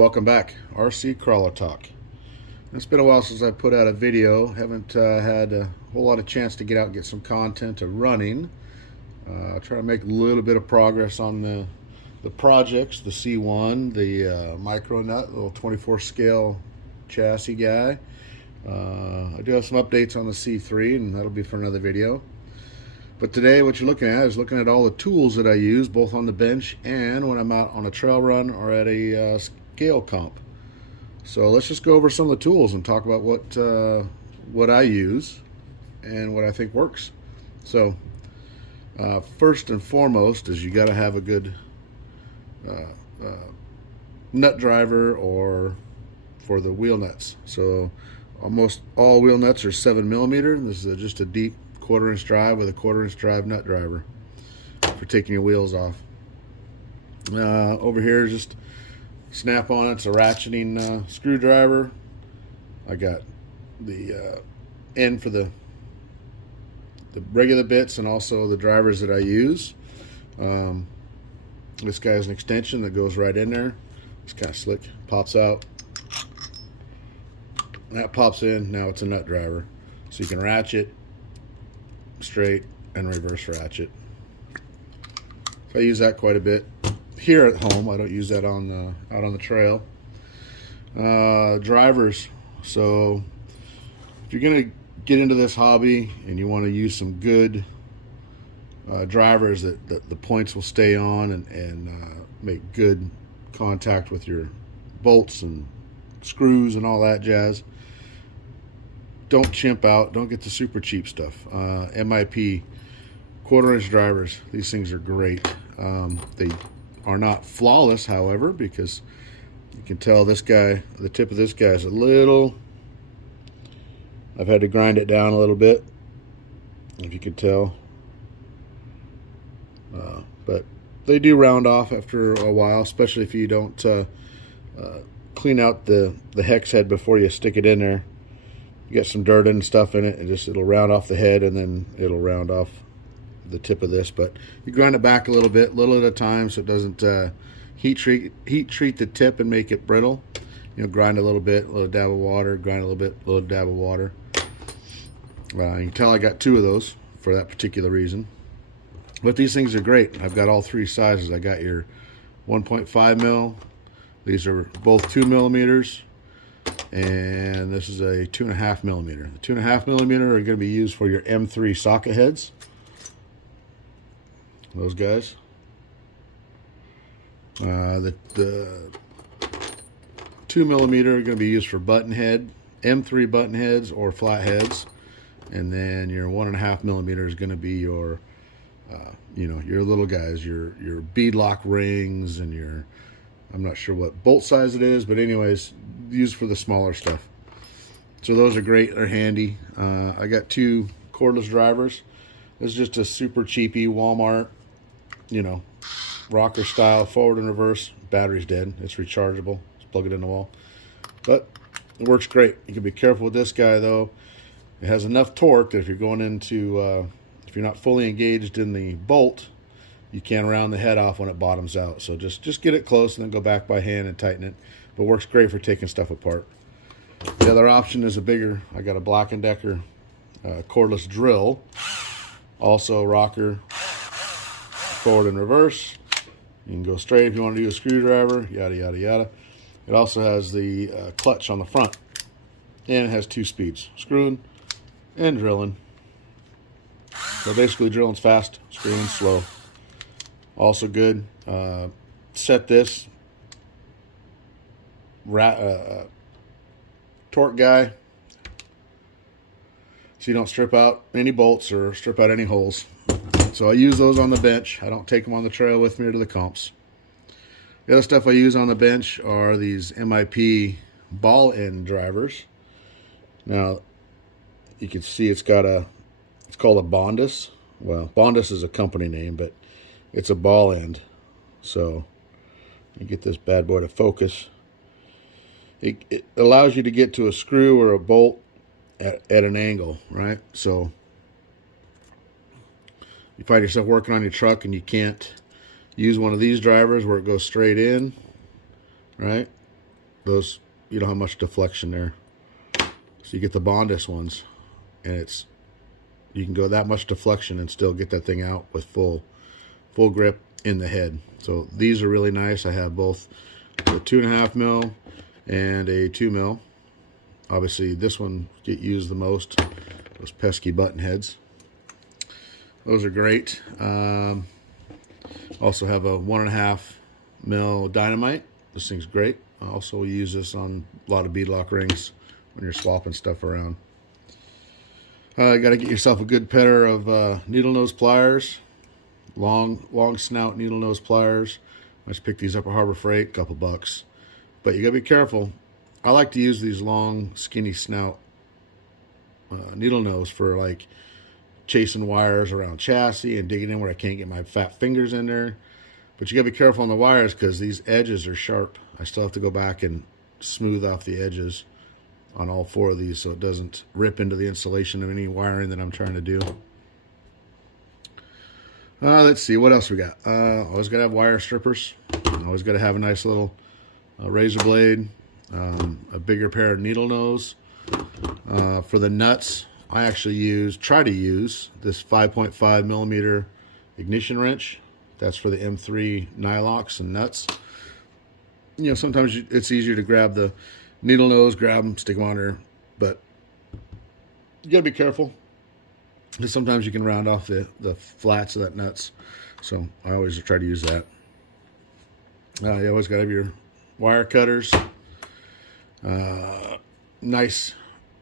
welcome back. RC Crawler Talk. It's been a while since I put out a video. Haven't had a whole lot of chance to get out and get some content of running. Try to make a little bit of progress on the projects, the C1, the micro nut, little 24 scale chassis guy. I do have some updates on the C3, and that'll be for another video. But today what you're looking at is looking at all the tools that I use, both on the bench and when I'm out on a trail run or at a scale comp. So let's just go over some of the tools and talk about what I use and what I think works. So first and foremost is you got to have a good nut driver or for the wheel nuts. So almost all wheel nuts are 7mm. This is just a deep 1/4 inch drive with a 1/4 inch drive nut driver for taking your wheels off. Over here is just snap on. It's a ratcheting screwdriver. I got the end for the regular bits and also the drivers that I use. This guy has an extension that goes right in there. It's kind of slick. Pops out. That pops in. Now it's a nut driver. So you can ratchet, straight, and reverse ratchet. So I use that quite a bit here at home. I don't use that on out on the trail. Drivers. So if you're gonna get into this hobby and you want to use some good drivers that the points will stay on and make good contact with your bolts and screws and all that jazz, don't chimp out. Don't get the super cheap stuff. MIP 1/4 inch drivers. These things are great. They are not flawless, however, because you can tell this guy, the tip of this guy is a little, I've had to grind it down a little bit, if you could tell. But they do round off after a while, especially if you don't clean out the hex head before you stick it in there. You get some dirt and stuff in it, and it'll round off the head, and then it'll round off the tip of this. But you grind it back a little bit, little at a time, so it doesn't heat treat the tip and make it brittle. You know, grind a little bit, a little dab of water, grind a little bit, a little dab of water. You can tell I got 2 of those for that particular reason. But these things are great. I've got all 3 sizes. I got your 1.5 mil. These are both 2mm. And this is a 2.5mm. The 2.5mm are going to be used for your M3 socket heads. Those guys. The 2mm are going to be used for button head, M3 button heads or flat heads. And then your 1.5mm is going to be your, your little guys, your beadlock rings and your, I'm not sure what bolt size it is, but anyways, used for the smaller stuff. So those are great. They're handy. I got 2 cordless drivers. This is just a super cheapy Walmart, rocker style, forward and reverse. Battery's dead. It's rechargeable. Just plug it in the wall. But it works great. You can be careful with this guy though. It has enough torque that if you're going into, if you're not fully engaged in the bolt, you can round the head off when it bottoms out. So just get it close and then go back by hand and tighten it. But works great for taking stuff apart. The other option is a bigger, I got a Black & Decker cordless drill. Also rocker, forward and reverse. You can go straight if you want to do a screwdriver, yada, yada, yada. It also has the clutch on the front. And it has 2 speeds, screwing and drilling. So basically drilling's fast, screwing slow. Also good. Set this torque guy so you don't strip out any bolts or strip out any holes. So I use those on the bench. I don't take them on the trail with me or to the comps. The other stuff I use on the bench are these MIP ball end drivers. Now you can see it's called a Bondus. Well, Bondus is a company name, but it's a ball end. So you get this bad boy to focus. It allows you to get to a screw or a bolt at an angle, right? So you find yourself working on your truck and you can't use one of these drivers where it goes straight in, right? those, you don't have much deflection there. So you get the Bondus ones, and you can go that much deflection and still get that thing out with full grip in the head. So these are really nice. I have both a 2.5 mil and a 2 mil. Obviously this one get used the most, those pesky button heads. Those are great. Also have a 1.5 mil dynamite. This thing's great. Also we use this on a lot of beadlock rings when you're swapping stuff around. You got to get yourself a good pair of needle nose pliers, long snout needle nose pliers. I just picked these up at Harbor Freight, a couple bucks. But you got to be careful. I like to use these long, skinny snout needle nose for like chasing wires around chassis and digging in where I can't get my fat fingers in there. But you got to be careful on the wires because these edges are sharp. I still have to go back and smooth off the edges on all 4 of these so it doesn't rip into the insulation of any wiring that I'm trying to do. Let's see, what else we got? Always got to have wire strippers. Always got to have a nice little razor blade, a bigger pair of needle nose. For the nuts, I actually try to use this 5.5 millimeter ignition wrench. That's for the M3 nylocks and nuts. You know, sometimes it's easier to grab the needle nose, grab them, stick them on there, but you gotta be careful because sometimes you can round off the flats of that nuts. So I always try to use that. You always gotta have your wire cutters. Nice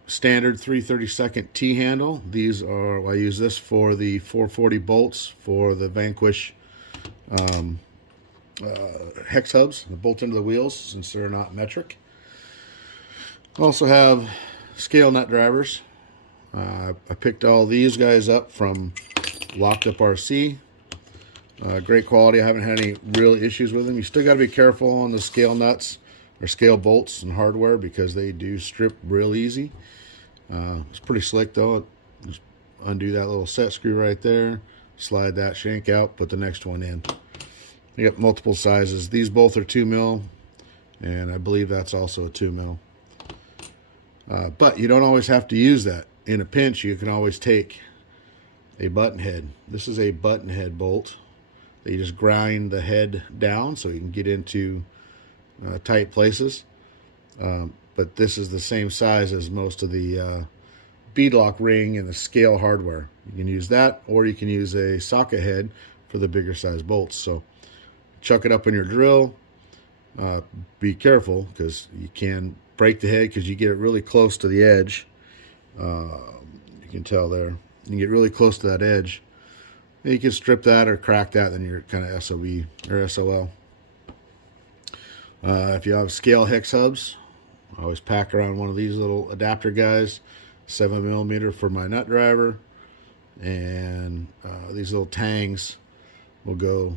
standard 3/32 T-handle. These are, I use this for the 440 bolts for the Vanquish hex hubs that bolt into the wheels since they're not metric. Also have scale nut drivers. I picked all these guys up from Locked Up RC. Great quality. I haven't had any real issues with them. You still got to be careful on the scale nuts or scale bolts and hardware because they do strip real easy. It's pretty slick though. Just undo that little set screw right there, slide that shank out, put the next one in. You got multiple sizes. These both are 2 mil, and I believe that's also a 2 mil. But you don't always have to use that. In a pinch, you can always take a button head. This is a button head bolt that you just grind the head down so you can get into tight places. But this is the same size as most of the beadlock ring and the scale hardware. You can use that, or you can use a socket head for the bigger size bolts. So chuck it up in your drill. Be careful because you can break the head because you get it really close to the edge. You can tell there. You can get really close to that edge. And you can strip that or crack that, then you're kind of SOB or SOL. If you have scale hex hubs, I always pack around one of these little adapter guys, 7 millimeter for my nut driver, and these little tangs will go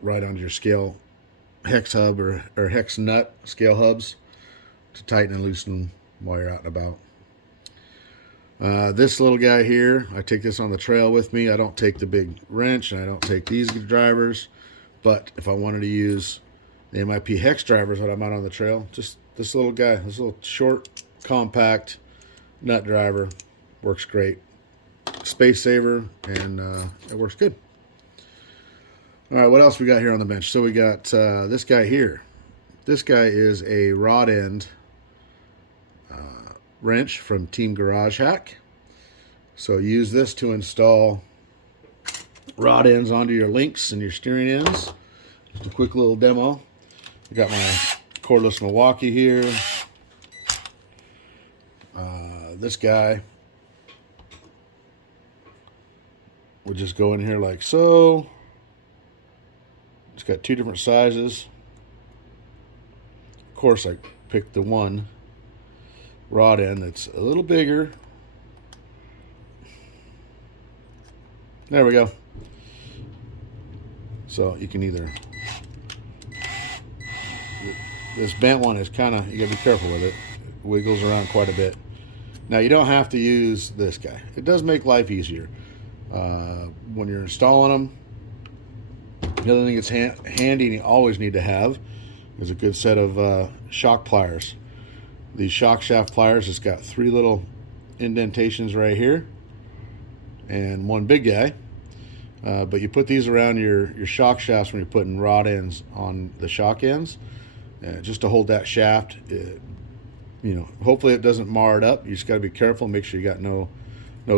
right onto your scale hex hub or hex nut scale hubs to tighten and loosen while you're out and about. This little guy here, I take this on the trail with me. I don't take the big wrench and I don't take these drivers, but if I wanted to use the MIP hex drivers when I'm out on the trail, just this little guy, this little short, compact nut driver works great. Space saver, and it works good. All right, what else we got here on the bench? So we got this guy here. This guy is a rod end wrench from Team Garage Hack. So use this to install rod ends onto your links and your steering ends. Just a quick little demo. I got my cordless Milwaukee here. This guy would just go in here like so. It's got 2 different sizes. Of course, I picked the one rod end that's a little bigger. There we go. So you can either, this bent one is kind of, you gotta be careful with it. It wiggles around quite a bit. Now you don't have to use this guy. It does make life easier when you're installing them. The other thing that's handy and you always need to have is a good set of shock pliers. These shock shaft pliers, it's got 3 little indentations right here and 1 big guy. But you put these around your shock shafts when you're putting rod ends on the shock ends, just to hold that shaft. You know, hopefully it doesn't mar it up. You just got to be careful, make sure you got no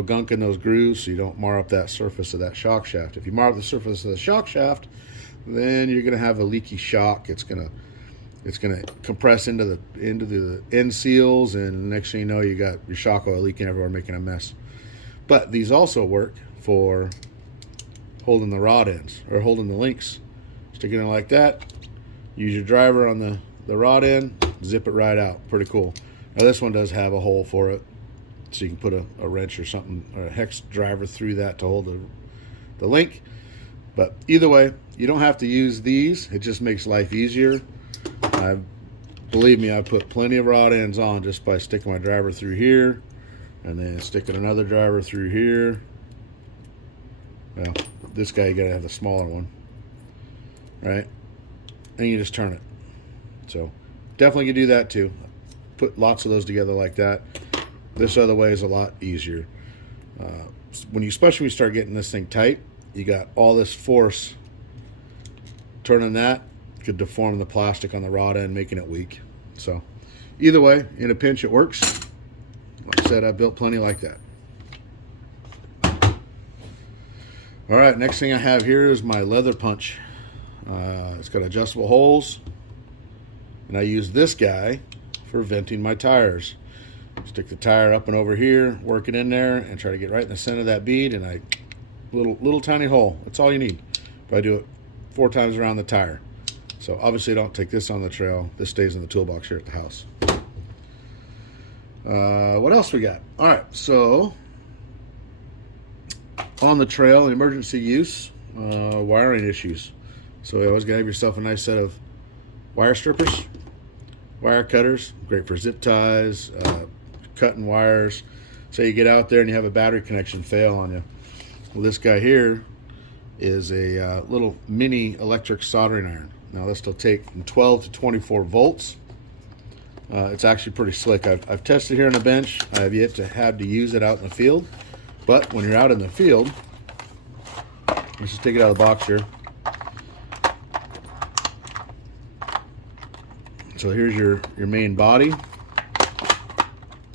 gunk in those grooves, so you don't mar up that surface of that shock shaft. If you mar up the surface of the shock shaft, then you're going to have a leaky shock. It's gonna compress into the end seals, and the next thing you know, you got your shock oil leaking everywhere, making a mess. But these also work for holding the rod ends or holding the links. Stick it in like that. Use your driver on the rod end, zip it right out. Pretty cool. Now this one does have a hole for it, so you can put a wrench or something, or a hex driver through that to hold the link. But either way, you don't have to use these. It just makes life easier. Believe me, I put plenty of rod ends on just by sticking my driver through here and then sticking another driver through here. Well, this guy, you gotta have the smaller one, right? And you just turn it. So definitely can do that too. Put lots of those together like that. This other way is a lot easier. Especially when you start getting this thing tight, you got all this force turning that could deform the plastic on the rod end, making it weak. So either way, in a pinch, it works. Like I said, I built plenty like that. All right, next thing I have here is my leather punch. It's got adjustable holes, and I use this guy for venting my tires. Stick the tire up and over here, work it in there, and try to get right in the center of that bead, and little tiny hole. That's all you need. But I do it 4 times around the tire. So obviously don't take this on the trail. This stays in the toolbox here at the house. What else we got? All right, so on the trail, emergency use, wiring issues. So you always gotta have yourself a nice set of wire strippers, wire cutters, great for zip ties, cutting wires. Say you get out there and you have a battery connection fail on you. Well, this guy here is a little mini electric soldering iron. Now this will take from 12 to 24 volts. It's actually pretty slick. I've tested here on the bench. I have yet to have to use it out in the field. But when you're out in the field, let's just take it out of the box here. So here's your main body.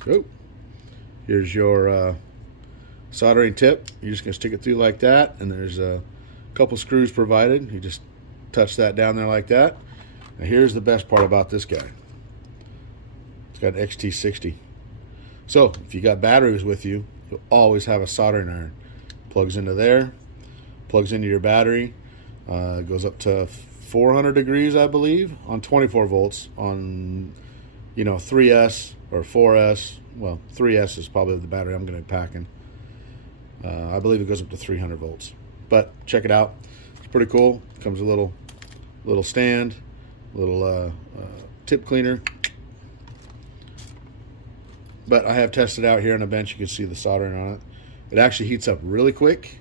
Oh, here's your soldering tip. You're just gonna stick it through like that, and there's a couple screws provided. You just touch that down there like that. Now here's the best part about this guy. It's got an XT60. So if you got batteries with you, you'll always have a soldering iron. Plugs into there, plugs into your battery. It goes up to 400 degrees, I believe, on 24 volts. On 3S or 4S, well, 3S is probably the battery I'm going to be packing. I believe it goes up to 300 volts. But check it out. It's pretty cool. It comes with a little stand, little tip cleaner. But I have tested out here on the bench. You can see the soldering on it. It actually heats up really quick,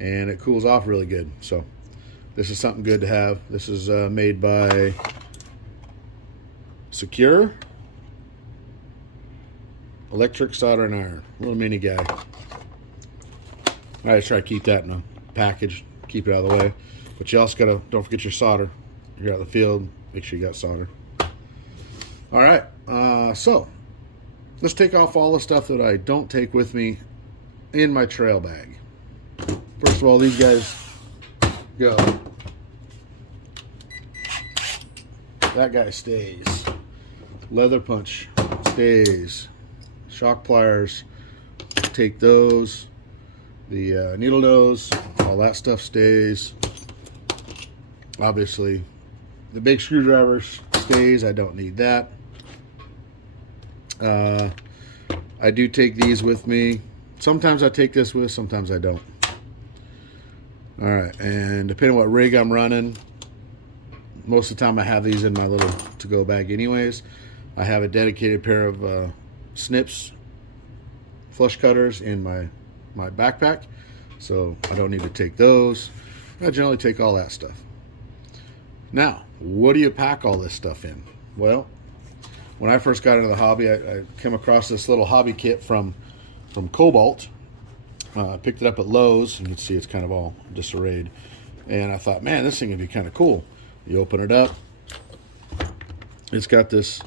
and it cools off really good. So this is something good to have. This is made by Secure Electric Soldering Iron. Little mini guy. I just try to keep that in a package, keep it out of the way. But you also gotta, don't forget your solder. You're out in the field, make sure you got solder. All right, so let's take off all the stuff that I don't take with me in my trail bag. First of all, these guys go. That guy stays. Leather punch stays. Shock pliers, take those. The needle nose, all that stuff stays. Obviously, the big screwdriver stays. I don't need that. I do take these with me. Sometimes I take this with, sometimes I don't. All right, and depending on what rig I'm running, most of the time I have these in my little to-go bag anyways. I have a dedicated pair of snips, flush cutters in my backpack, so I don't need to take those. I generally take all that stuff. Now, what do you pack all this stuff in? Well, when I first got into the hobby, I came across this little hobby kit from Cobalt. I picked it up at Lowe's, and you can see it's kind of all disarrayed. And I thought, man, this thing would be kind of cool. You open it up. It's got this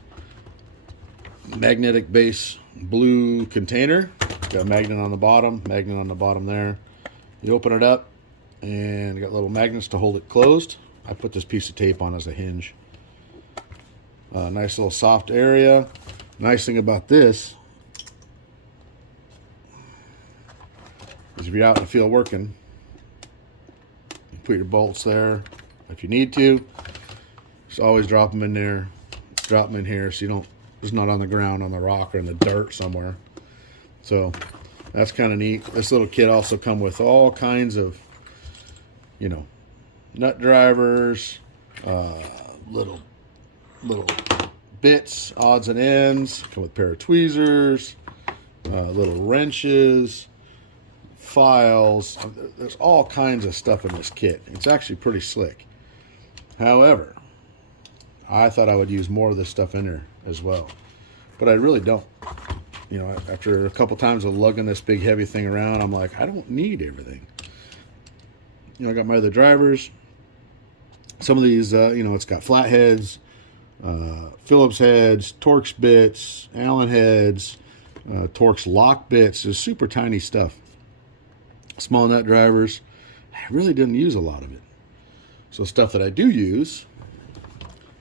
magnetic base blue container. Got a magnet on the bottom there. You open it up, and you got little magnets to hold it closed. I put this piece of tape on as a hinge. Nice little soft area. Nice thing about this is if you're out in the field working, you put your bolts there if you need to. Just always drop them in there. Drop them in here so you don't, it's not on the ground, on the rock, or in the dirt somewhere. So that's kind of neat. This little kit also come with all kinds of, you know, nut drivers, little bits, odds and ends. Come with a pair of tweezers, little wrenches, files. There's all kinds of stuff in this kit. It's actually pretty slick. However, I thought I would use more of this stuff in there as well, but I really don't. You know, after a couple times of lugging this big heavy thing around, I'm like, I don't need everything. You know, I got my other drivers. Some of these, you know, it's got flatheads, Phillips heads, Torx bits, Allen heads, Torx lock bits. It's super tiny stuff. Small nut drivers. I really didn't use a lot of it. So stuff that I do use,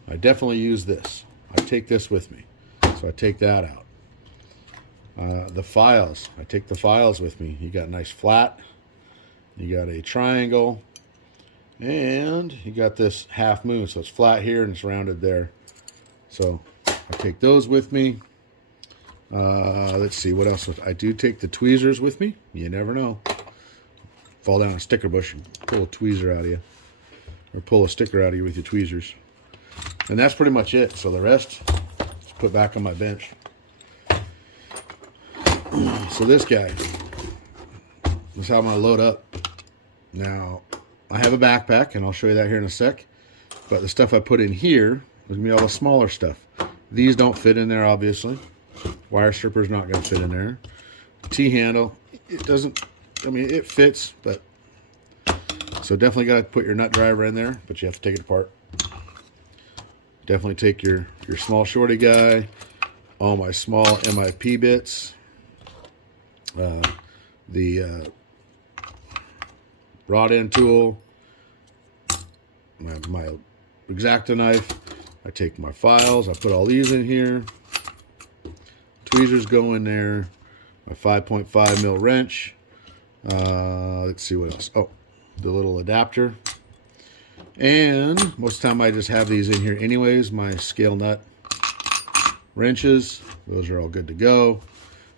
I definitely use this. I take this with me. So I take that out. The files, I take the files with me. You got a nice flat, you got a triangle, and you got this half moon. So it's flat here and it's rounded there. So I take those with me. Let's see, what else? I do take the tweezers with me. You never know. Fall down a sticker bush and pull a tweezer out of you. Or pull a sticker out of you with your tweezers. And that's pretty much it. So the rest, just put back on my bench. So this guy is how I'm going to load up. Now, I have a backpack, and I'll show you that here in a sec. But the stuff I put in here is going to be all the smaller stuff. These don't fit in there, obviously. Wire stripper's not going to fit in there. T-handle, it doesn't, I mean, it fits, but... So definitely got to put your nut driver in there, but you have to take it apart. Definitely take your small shorty guy, all my small MIP bits, the rod end tool, my X-Acto knife. I take my files, I put all these in here. Tweezers go in there. My 5.5 mil wrench. Let's see what else. Oh, the little adapter. And most of the time I just have these in here anyways. My scale nut wrenches. Those are all good to go.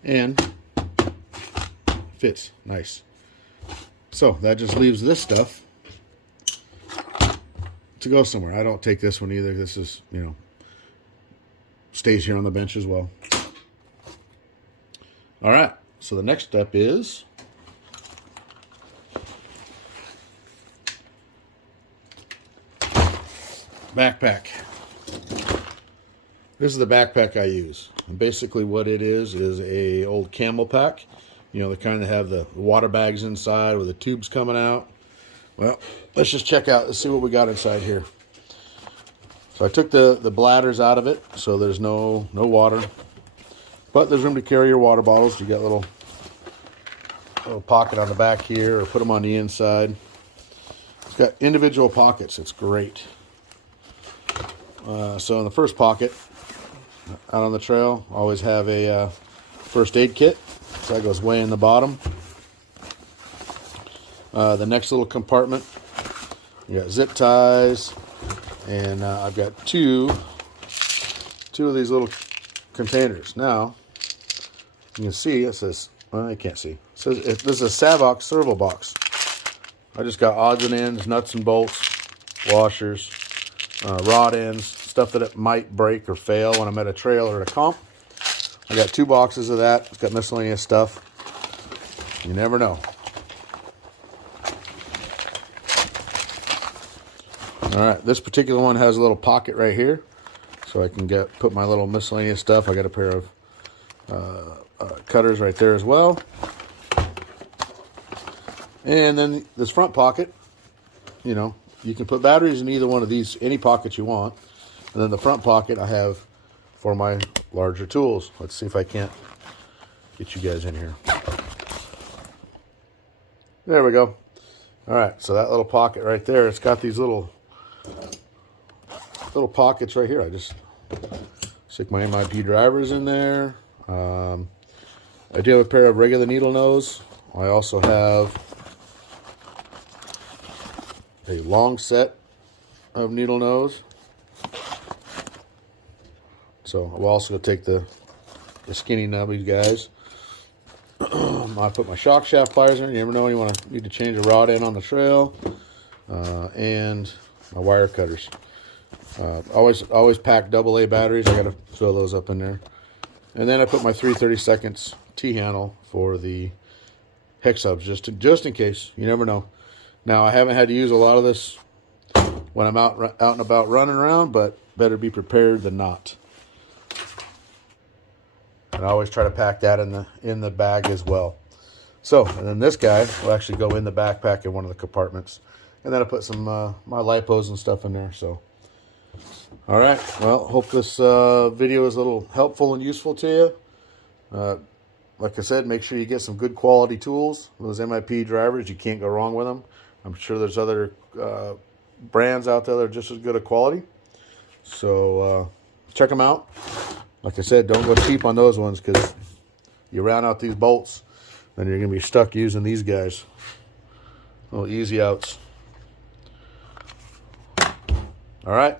And fits nice. So that just leaves this stuff to go somewhere. I don't take this one either. This is, you know, stays here on the bench as well. All right. So the next step is backpack. This is the backpack I use. And basically what it is a old camel pack. You know, they kind of have the water bags inside with the tubes coming out. Well, let's just check out. Let's see what we got inside here. So I took the bladders out of it, so there's no water. But there's room to carry your water bottles. You got a little pocket on the back here, or put them on the inside. It's got individual pockets. It's great. So in the first pocket, out on the trail, I always have a first aid kit. So that goes way in the bottom. The next little compartment, you got zip ties, and I've got two of these little containers. Now, you can see it says, well, I can't see. It says this is a Savox servo box. I just got odds and ends, nuts and bolts, washers, rod ends, stuff that it might break or fail when I'm at a trail or at a comp. I got 2 boxes of that. It's got miscellaneous stuff. You never know. All right, this particular one has a little pocket right here, so I can put my little miscellaneous stuff. I got a pair of cutters right there as well. And then this front pocket, you know, you can put batteries in either one of these, any pocket you want. And then the front pocket I have for my larger tools. Let's see if I can't get you guys in here. There we go. All right, so that little pocket right there, it's got these little pockets right here. I just stick my MIP drivers in there. I do have a pair of regular needle nose. I also have a long set of needle nose. So I'll also take the skinny nubby guys. I put my shock shaft pliers in. You never know when you need to change a rod end on the trail. And my wire cutters. Always pack AA batteries. I gotta fill those up in there. And then I put my 3/32 T-handle for the hex hubs, just in case. You never know. Now I haven't had to use a lot of this when I'm out and about running around, but better be prepared than not. And I always try to pack that in the bag as well. So, and then this guy will actually go in the backpack in one of the compartments. And then I put some my lipos and stuff in there. So, all right. Well, hope this video is a little helpful and useful to you. Like I said, make sure you get some good quality tools. Those MIP drivers, you can't go wrong with them. I'm sure there's other brands out there that are just as good a quality. So check them out. Like I said, don't go cheap on those ones, because you round out these bolts, then you're going to be stuck using these guys. Little easy outs. All right.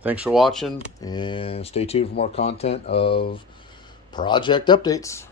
Thanks for watching, and stay tuned for more content of project updates.